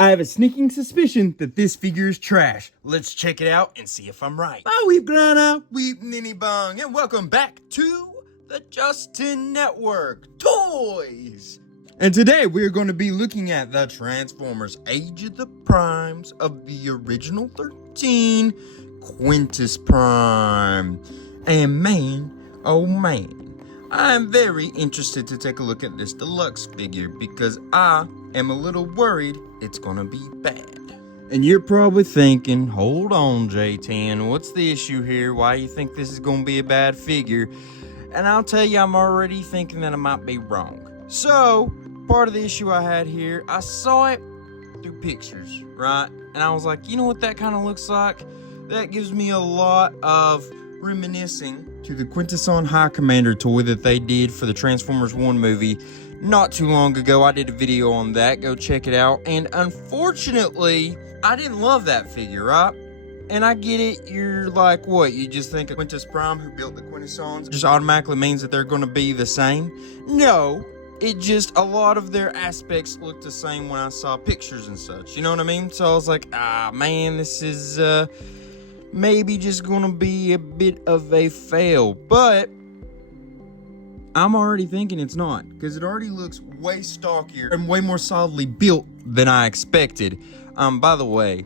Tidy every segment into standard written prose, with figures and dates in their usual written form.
I have a sneaking suspicion that this figure is trash. Let's check it out and see if I'm right. Oh, we've grown up, we've ninny bung, and welcome back to the Justin Network Toys. And today we're going to be looking at the Transformers Age of the Primes of the original 13, Quintus Prime. And man, oh man, I'm very interested to take a look at this deluxe figure because I am a little worried it's gonna be bad. And you're probably thinking, hold on J10, what's the issue here? Why you think this is gonna be a bad figure? And I'll tell you, I'm already thinking that I might be wrong. So, part of the issue I had here, I saw it through pictures, right? And I was like, you know what that kind of looks like? That gives me a lot of reminiscing to the Quintesson High Commander toy that they did for the Transformers 1 movie not too long ago. I did a video on that, go check it out. And unfortunately, I didn't love that figure, right? And I get it, you're like, what, you just think of Quintus Prime who built the Quintessons just automatically means that they're going to be the same? No, it just, a lot of their aspects look the same when I saw pictures and such, you know what I mean? So I was like, man, this is maybe just gonna be a bit of a fail, but I'm already thinking it's not, because it already looks way stockier and way more solidly built than I expected. By the way,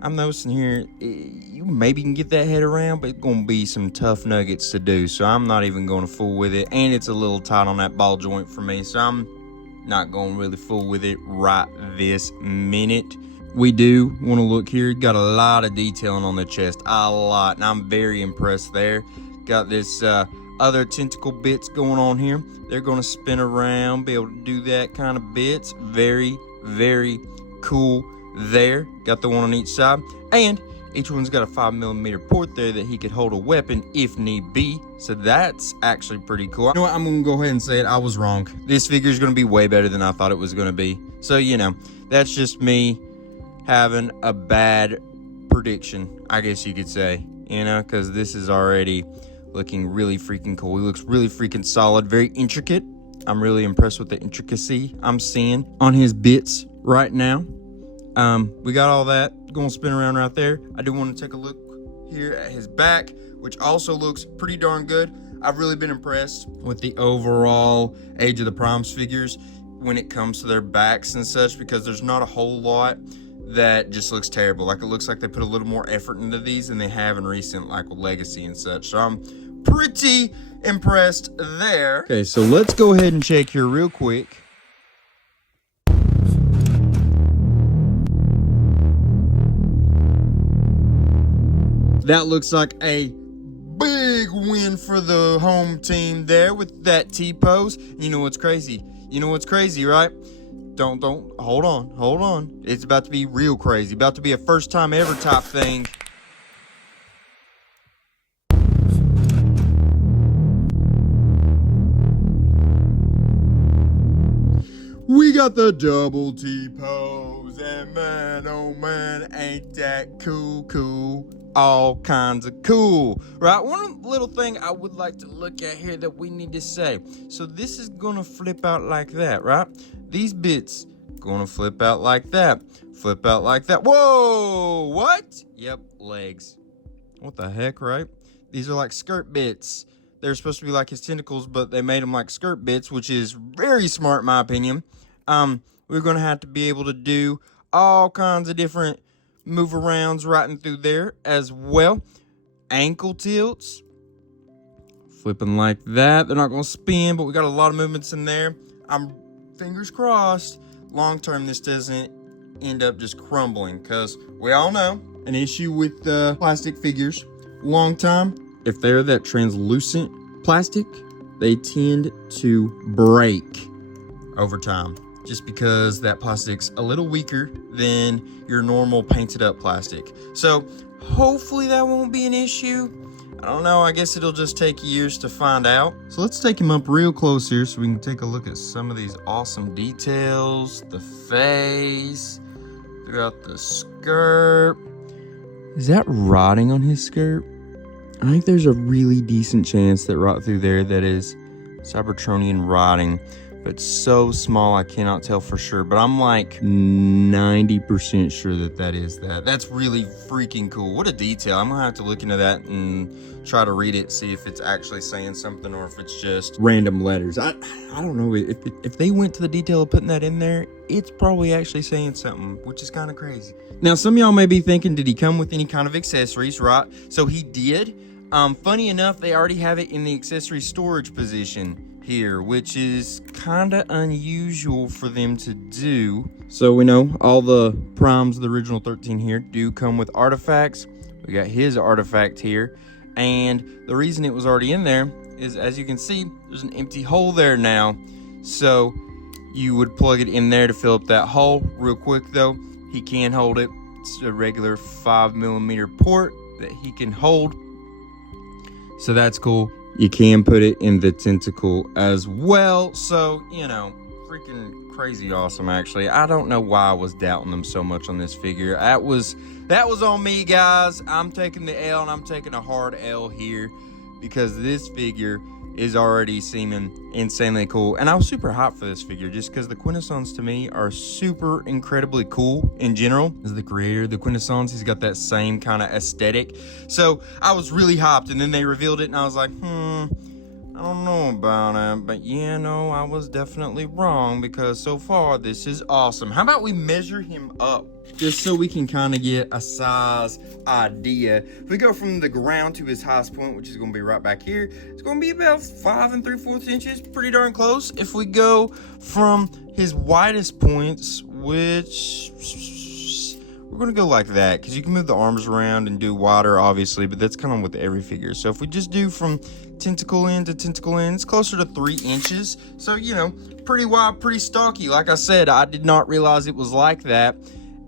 I'm noticing here, you maybe can get that head around, but it's gonna be some tough nuggets to do, so I'm not even gonna fool with it, and it's a little tight on that ball joint for me, so I'm not gonna really fool with it right this minute. We do want to look here. Got a lot of detailing on the chest, a lot, and I'm very impressed there. Got this other tentacle bits going on here. They're going to spin around, be able to do that kind of bits. Very, very cool there. Got the one on each side, and each one's got a 5mm port there that he could hold a weapon if need be. So that's actually pretty cool. You know what? I'm going to go ahead and say it. I was wrong. This figure is going to be way better than I thought it was going to be. So, you know, that's just me having a bad prediction, I guess you could say, you know, because this is already looking really freaking cool. He looks really freaking solid, very intricate. I'm really impressed with the intricacy I'm seeing on his bits right now. We got all that going to spin around right there. I do want to take a look here at his back, which also looks pretty darn good. I've really been impressed with the overall Age of the Primes figures when it comes to their backs and such, because there's not a whole lot that just looks terrible. Like, it looks like they put a little more effort into these than they have in recent, like with Legacy and such. So I'm pretty impressed there. Okay, so let's go ahead and check here real quick. That looks like a big win for the home team there with that T-pose. You know what's crazy? You know what's crazy, right? Don't, hold on. It's about to be real crazy. About to be a first time ever type thing. We got the double T-pose, and man, oh man, ain't that cool. All kinds of cool, right? One little thing I would like to look at here that we need to say. So this is gonna flip out like that, right? These bits gonna flip out like that. Flip out like that. Whoa, what? Yep, legs. What the heck, right? These are like skirt bits. They're supposed to be like his tentacles, but they made them like skirt bits, which is very smart in my opinion. We're gonna have to be able to do all kinds of different move arounds right in through there as well. Ankle tilts. Flipping like that. They're not gonna spin, but we got a lot of movements in there. I'm fingers crossed long term this doesn't end up just crumbling, because we all know an issue with plastic figures long time, if they're that translucent plastic, they tend to break over time, just because that plastic's a little weaker than your normal painted up plastic. So hopefully that won't be an issue. I don't know, I guess it'll just take years to find out. So let's take him up real close here so we can take a look at some of these awesome details. The face, throughout the skirt. Is that rotting on his skirt? I think there's a really decent chance that right through there that is Cybertronian rotting. but so small I cannot tell for sure. But I'm like 90% sure that is that. That's really freaking cool. What a detail. I'm gonna have to look into that and try to read it, see if it's actually saying something or if it's just random letters. I don't know. If they went to the detail of putting that in there, it's probably actually saying something, which is kind of crazy. Now, some of y'all may be thinking, did he come with any kind of accessories, right? So he did. Funny enough, they already have it in the accessory storage position here, which is kind of unusual for them to do. So we know all the primes of the original 13 here do come with artifacts. We got his artifact here. And the reason it was already in there is, as you can see, there's an empty hole there now. So you would plug it in there to fill up that hole real quick though. He can hold it. It's a regular 5mm port that he can hold. So that's cool. You can put it in the tentacle as well. So, you know, freaking crazy awesome, actually. I don't know why I was doubting them so much on this figure. That was on me, guys. I'm taking the L, and I'm taking a hard L here because this figure is already seeming insanely cool. And I was super hyped for this figure just because the Quintessons to me are super incredibly cool in general. As the creator of the Quintessons, he's got that same kind of aesthetic. So I was really hyped, and then they revealed it and I was like, I don't know about it, but yeah, no, I was definitely wrong because so far this is awesome. How about we measure him up just so we can kind of get a size idea? If we go from the ground to his highest point, which is going to be right back here, it's going to be about 5 3/4 inches, pretty darn close. If we go from his widest points, which we're going to go like that because you can move the arms around and do wider, obviously, but that's kind of with every figure. So if we just do from tentacle end to tentacle end, it's closer to 3 inches. So, you know, pretty wide, pretty stocky. Like I said, I did not realize it was like that.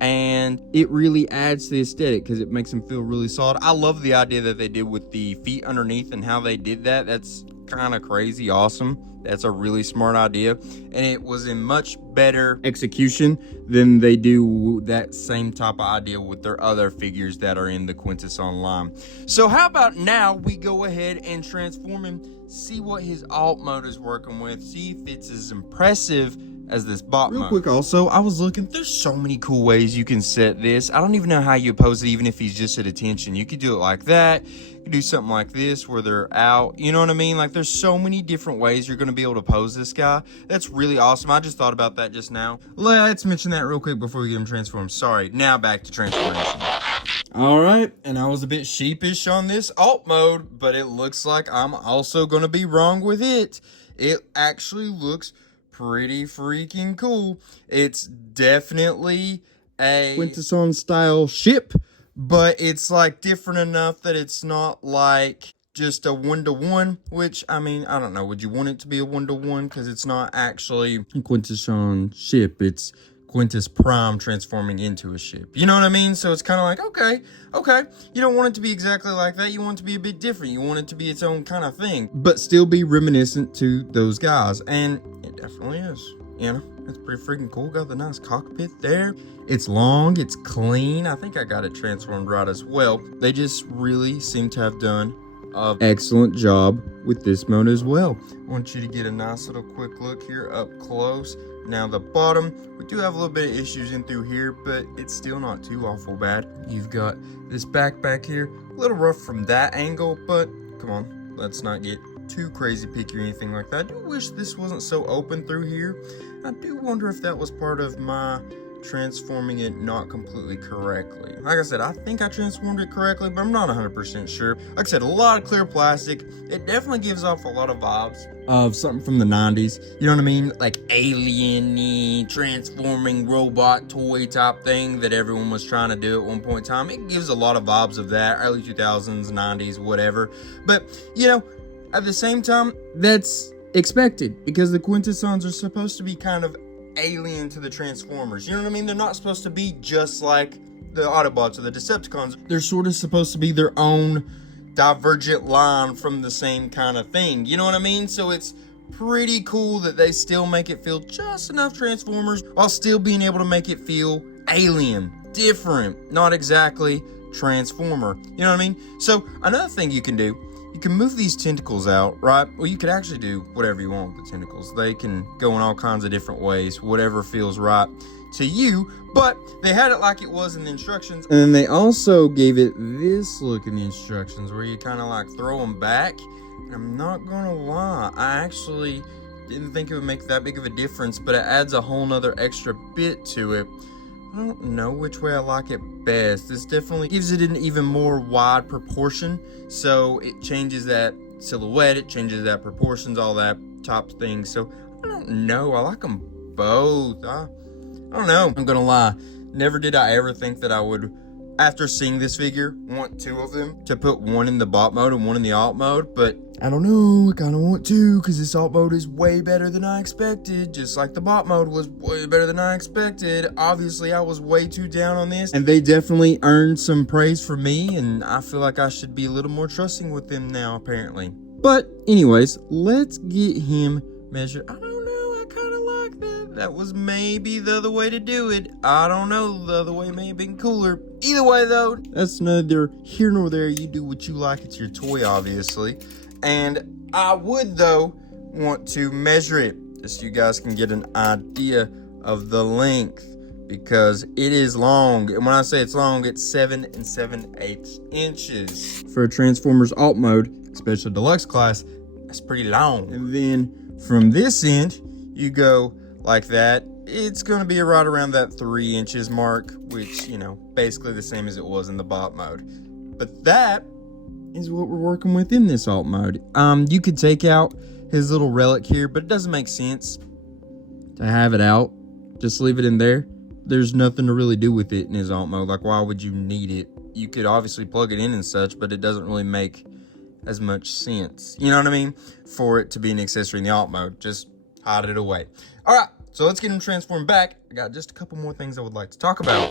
And it really adds to the aesthetic because it makes him feel really solid. I love the idea that they did with the feet underneath and how they did that. That's kind of crazy awesome. That's a really smart idea. And it was in much better execution than they do that same type of idea with their other figures that are in the Quintesson line. So how about now we go ahead and transform him, see what his alt mode is working with, see if it's as impressive as this bot mode. Real quick also, I was looking, there's so many cool ways you can set this. I don't even know how you pose it, even if he's just at attention. You could do it like that. You could do something like this where they're out. You know what I mean? Like, there's so many different ways you're going to be able to pose this guy. That's really awesome. I just thought about that just now. Let's mention that real quick before we get him transformed. Sorry. Now back to transformation. All right, and I was a bit sheepish on this alt mode, but it looks like I'm also going to be wrong with it. It actually looks pretty freaking cool. It's definitely a Quintesson style ship, but it's like different enough that it's not like just a 1-to-1, which, I mean, I don't know. Would you want it to be a 1-to-1? Because it's not actually a Quintesson ship. It's Quintus Prime transforming into a ship. You know what I mean? So it's kind of like, okay. You don't want it to be exactly like that. You want it to be a bit different. You want it to be its own kind of thing, but still be reminiscent to those guys. And it definitely is. You know, it's pretty freaking cool. Got the nice cockpit there. It's long. It's clean. I think I got it transformed right as well. They just really seem to have done an excellent job with this mode as well. I want you to get a nice little quick look here up close. Now the bottom, we do have a little bit of issues in through here, but it's still not too awful bad. You've got this back here, a little rough from that angle, but come on, let's not get too crazy picky or anything like that. I do wish this wasn't so open through here. I do wonder if that was part of my transforming it not completely correctly. Like I said, I think I transformed it correctly, but I'm not 100% sure. Like I said, a lot of clear plastic. It definitely gives off a lot of vibes of something from the 90s. You know what I mean? Like alien-y, transforming robot toy type thing that everyone was trying to do at one point in time. It gives a lot of vibes of that, early 2000s, 90s, whatever. But, you know, at the same time, that's expected because the Quintessons are supposed to be kind of alien to the Transformers. You know what I mean? They're not supposed to be just like the Autobots or the Decepticons. They're sort of supposed to be their own divergent line from the same kind of thing. You know what I mean? So it's pretty cool that they still make it feel just enough Transformers while still being able to make it feel alien, different, not exactly Transformer. You know what I mean? So another thing you can do you can move these tentacles out, right? Well, you could actually do whatever you want with the tentacles. They can go in all kinds of different ways, whatever feels right to you, but they had it like it was in the instructions. And then they also gave it this look in the instructions where you kind of like throw them back. And I'm not gonna lie, I actually didn't think it would make that big of a difference, but it adds a whole nother extra bit to it. I don't know which way I like it best. This definitely gives it an even more wide proportion, so it changes that silhouette, it changes that proportions, all that top thing. So I don't know, I like them both. I don't know, I'm gonna lie, never did I ever think that I would, after seeing this figure, want two of them, to put one in the bot mode and one in the alt mode, but I don't know, I kind of want to, because this alt mode is way better than I expected, just like the bot mode was way better than I expected. Obviously, I was way too down on this, and they definitely earned some praise from me, and I feel like I should be a little more trusting with them now, apparently. But anyways, let's get him measured. I don't know, I kind of like that. That was maybe the other way to do it. I don't know, the other way may have been cooler. Either way, though, that's neither here nor there. You do what you like. It's your toy, obviously. And I would, though, want to measure it just so you guys can get an idea of the length, because it is long. And when I say it's long, it's 7 7/8 inches. For a Transformers alt mode, especially deluxe class, that's pretty long. And then from this end, you go like that. It's going to be right around that 3 inches mark, which, you know, basically the same as it was in the bot mode. But that is what we're working with in this alt mode. You could take out his little relic here, but it doesn't make sense to have it out. Just leave it in there. There's nothing to really do with it in his alt mode. Like, why would you need it? You could obviously plug it in and such, but it doesn't really make as much sense, you know what I mean, for it to be an accessory in the alt mode. Just hide it away. All right, so let's get him transformed back. I got just a couple more things I would like to talk about.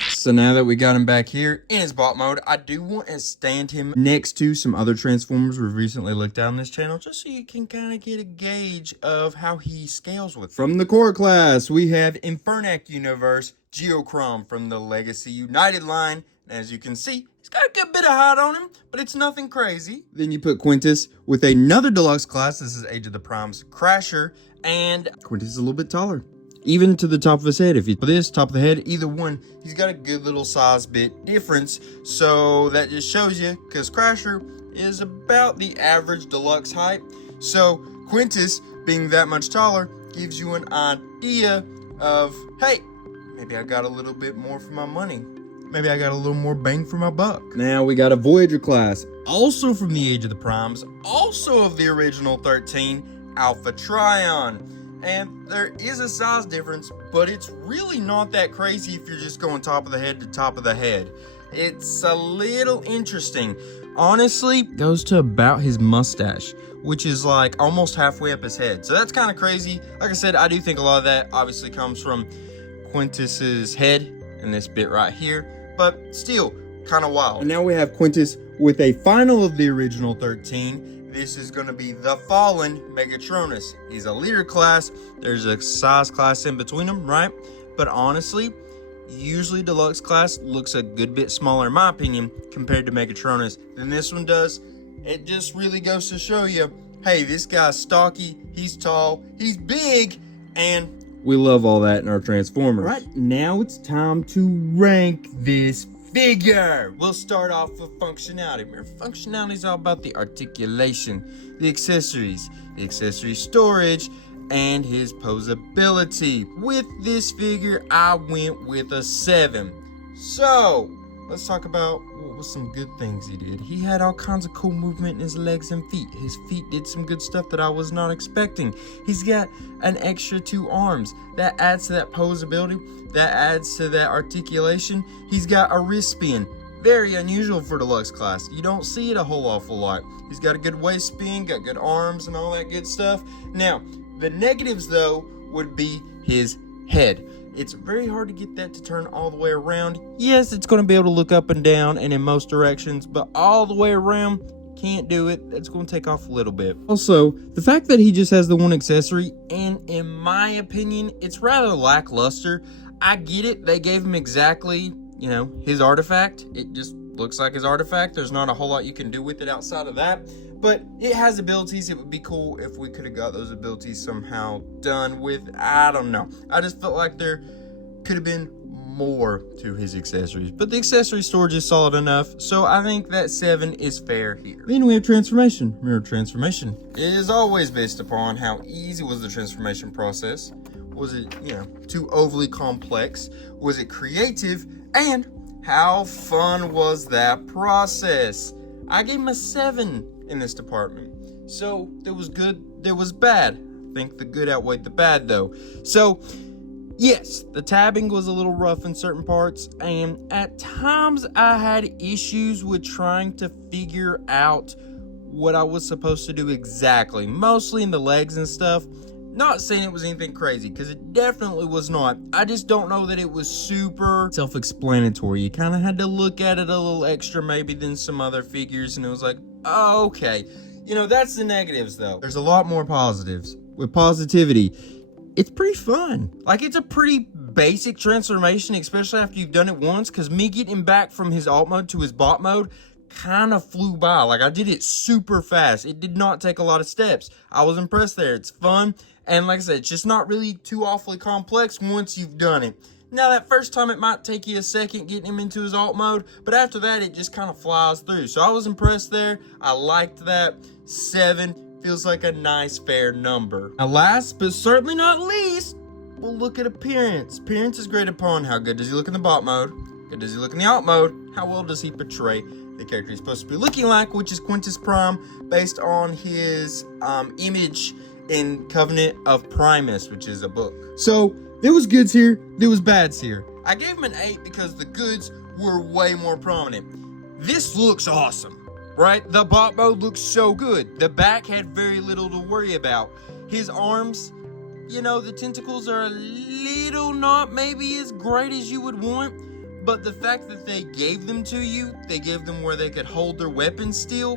So now that we got him back here in his bot mode, I do want to stand him next to some other Transformers we've recently looked at on this channel, just so you can kind of get a gauge of how he scales with. From the core class, we have Infernac Universe Geochrome from the Legacy United line. And as you can see, he's got a good bit of height on him, but it's nothing crazy. Then you put Quintus with another deluxe class. This is Age of the Primes Crasher, and Quintus is a little bit taller, even to the top of his head. If you put this top of the head, either one, he's got a good little size bit difference. So that just shows you, because Crasher is about the average deluxe height. So Quintus being that much taller gives you an idea of, hey, maybe I got a little bit more for my money. Maybe I got a little more bang for my buck. Now we got a Voyager class, also from the Age of the Primes, also of the original 13, Alpha Trion. And there is a size difference, but it's really not that crazy if you're just going top of the head to top of the head. It's a little interesting. Honestly, goes to about his mustache, which is like almost halfway up his head. So that's kind of crazy. Like I said, I do think a lot of that obviously comes from Quintus's head and this bit right here, but still kind of wild. And now we have Quintus with a final of the original 13. This is going to be the Fallen Megatronus. He's a leader class. There's a size class in between them, right? But honestly, usually deluxe class looks a good bit smaller, in my opinion, compared to Megatronus than this one does. It just really goes to show you, hey, this guy's stocky, he's tall, he's big, and we love all that in our Transformers. Right, now it's time to rank this figure. We'll start off with functionality. Remember, functionality is all about the articulation, the accessory storage, and his posability. With this figure, I went with a 7. So, let's talk about what was some good things he did. He had all kinds of cool movement in his legs and feet. His feet did some good stuff that I was not expecting. He's got an extra 2 arms. That adds to that posability. That adds to that articulation. He's got a wrist spin. Very unusual for deluxe class. You don't see it a whole awful lot. He's got a good waist spin, got good arms and all that good stuff. Now, the negatives though would be his head. It's very hard to get that to turn all the way around. Yes, it's going to be able to look up and down and in most directions, but all the way around, can't do it. That's going to take off a little bit. Also, the fact that he just has the one accessory, and in my opinion, it's rather lackluster. I get it. They gave him exactly, you know, his artifact. It just looks like his artifact. There's not a whole lot you can do with it outside of that. But it has abilities. It would be cool if we could have got those abilities somehow done with. I don't know. I just felt like there could have been more to his accessories. But the accessory storage is solid enough. So I think that 7 is fair here. Then we have transformation. Mirror transformation. It is always based upon how easy was the transformation process. Was it, too overly complex? Was it creative? And how fun was that process? I gave him a 7 in this department. So there was good, there was bad. I think the good outweighed the bad though. So yes, the tabbing was a little rough in certain parts, and at times I had issues with trying to figure out what I was supposed to do exactly, mostly in the legs and stuff. Not saying it was anything crazy, because it definitely was not. I just don't know that it was super self-explanatory. You kind of had to look at it a little extra maybe than some other figures, and it was like, oh, okay. That's the negatives, though. There's a lot more positives. With positivity, it's pretty fun. Like, it's a pretty basic transformation, especially after you've done it once, because me getting back from his alt mode to his bot mode kind of flew by. Like, I did it super fast. It did not take a lot of steps. I was impressed there. It's fun. And like I said, it's just not really too awfully complex once you've done it. Now, that first time it might take you a second getting him into his alt mode, but after that, it just kind of flies through. So I was impressed there. I liked that. 7 feels like a nice, fair number. Now, last but certainly not least, we'll look at appearance. Appearance is graded upon how good does he look in the bot mode, good does he look in the alt mode, how well does he portray the character he's supposed to be looking like, which is Quintus Prime, based on his image in Covenant of Primus, which is a book. So there was goods here, there was bads here. I gave him an 8 because the goods were way more prominent. This looks awesome, right? The bot mode looks so good. The back had very little to worry about. His arms, the tentacles are a little not maybe as great as you would want, but the fact that they gave them to you, they gave them where they could hold their weapons still,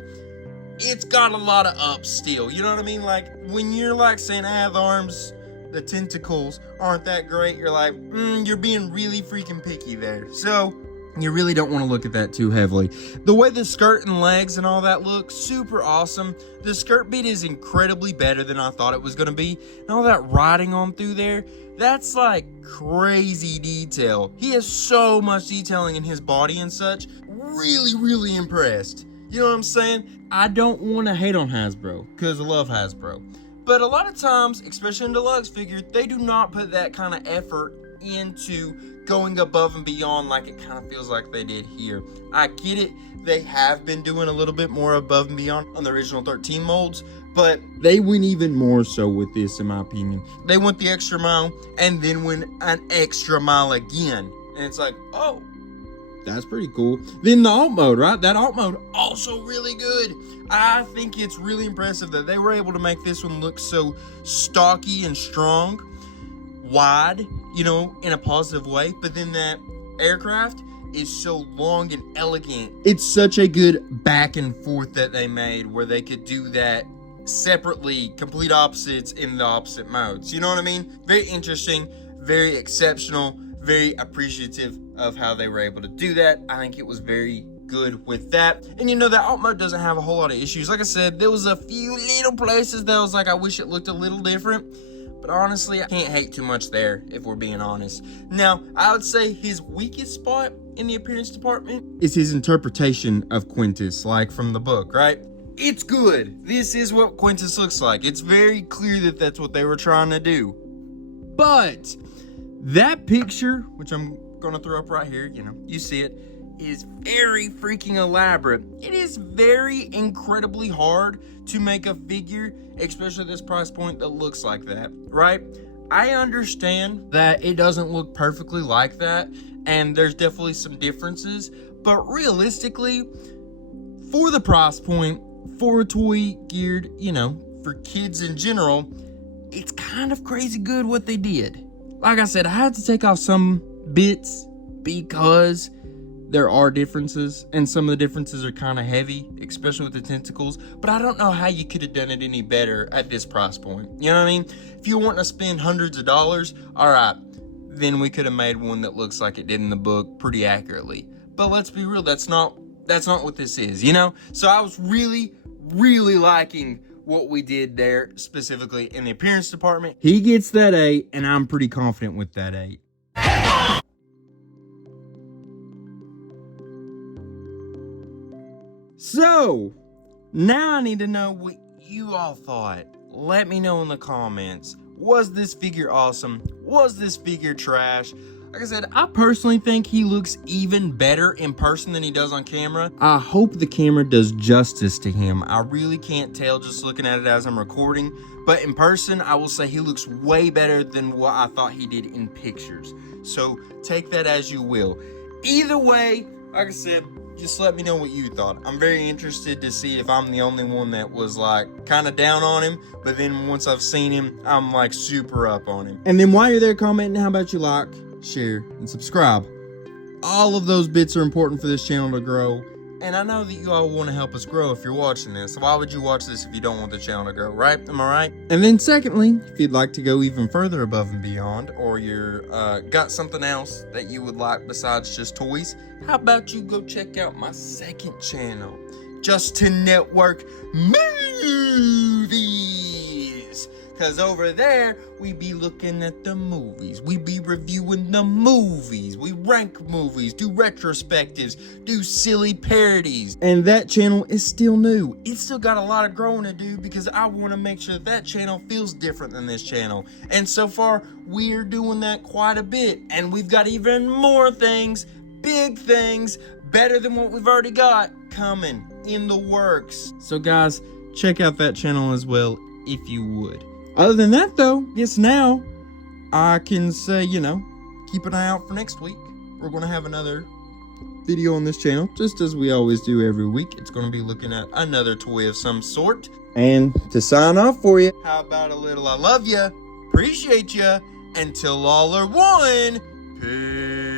it's got a lot of ups still. You know what I mean? Like, when you're like saying, the arms, the tentacles aren't that great, you're like, you're being really freaking picky there. So you really don't want to look at that too heavily. The way the skirt and legs and all that look, super awesome. The skirt bit is incredibly better than I thought it was going to be. And all that riding on through there, that's like crazy detail. He has so much detailing in his body and such. Really, really impressed. You know what I'm saying? I don't want to hate on Hasbro, because I love Hasbro. But a lot of times, especially in Deluxe figures, they do not put that kind of effort into going above and beyond like it kind of feels like they did here. I get it. They have been doing a little bit more above and beyond on the original 13 molds, but they went even more so with this, in my opinion. They went the extra mile and then went an extra mile again. And it's like, oh, that's pretty cool. Then the alt mode, right? That alt mode, also really good. I think it's really impressive that they were able to make this one look so stocky and strong, wide, in a positive way. But then that aircraft is so long and elegant. It's such a good back and forth that they made where they could do that separately, complete opposites in the opposite modes. You know what I mean? Very interesting, very exceptional, very appreciative of how they were able to do that. I think it was very good with that. And that alt mode doesn't have a whole lot of issues. Like I said, there was a few little places that I was like, I wish it looked a little different. But honestly, I can't hate too much there, if we're being honest. Now, I would say his weakest spot in the appearance department is his interpretation of Quintus, like from the book, right? It's good. This is what Quintus looks like. It's very clear that that's what they were trying to do. But that picture, which I'm going to throw up right here, you see it, is very freaking elaborate. It is very incredibly hard to make a figure, especially at this price point, that looks like that, right? I understand that it doesn't look perfectly like that, and there's definitely some differences, but realistically, for the price point, for a toy geared, for kids in general, it's kind of crazy good what they did. Like I said, I had to take off some bits because there are differences, and some of the differences are kind of heavy, especially with the tentacles, but I don't know how you could have done it any better at this price point. You know what I mean? If you want to spend hundreds of dollars, all right, then we could have made one that looks like it did in the book pretty accurately. But let's be real, that's not that's not what this is, you know? So I was really, really liking what we did there, specifically in the appearance department. He gets that 8, and I'm pretty confident with that 8. So, now I need to know what you all thought. Let me know in the comments. Was this figure awesome? Was this figure trash? Like I said, I personally think he looks even better in person than he does on camera. I hope the camera does justice to him. I really can't tell just looking at it as I'm recording. But in person, I will say he looks way better than what I thought he did in pictures. So take that as you will. Either way, like I said, just let me know what you thought. I'm very interested to see if I'm the only one that was like kind of down on him, but then once I've seen him, I'm like super up on him. And then while you're there commenting, how about you like, share, and subscribe? All of those bits are important for this channel to grow. And I know that you all want to help us grow if you're watching this. So why would you watch this if you don't want the channel to grow, right? Am I right? And then secondly, if you'd like to go even further above and beyond, or you're got something else that you would like besides just toys, how about you go check out my second channel, Justin Network Movies. Because over there, we be looking at the movies. We be reviewing the movies. We rank movies, do retrospectives, do silly parodies. And that channel is still new. It's still got a lot of growing to do because I want to make sure that channel feels different than this channel. And so far, we're doing that quite a bit. And we've got even more things, big things, better than what we've already got coming in the works. So guys, check out that channel as well if you would. Other than that, though, guess now I can say, you know, keep an eye out for next week. We're going to have another video on this channel, just as we always do every week. It's going to be looking at another toy of some sort. And to sign off for you, how about a little I love ya, appreciate ya, until all are one. Peace.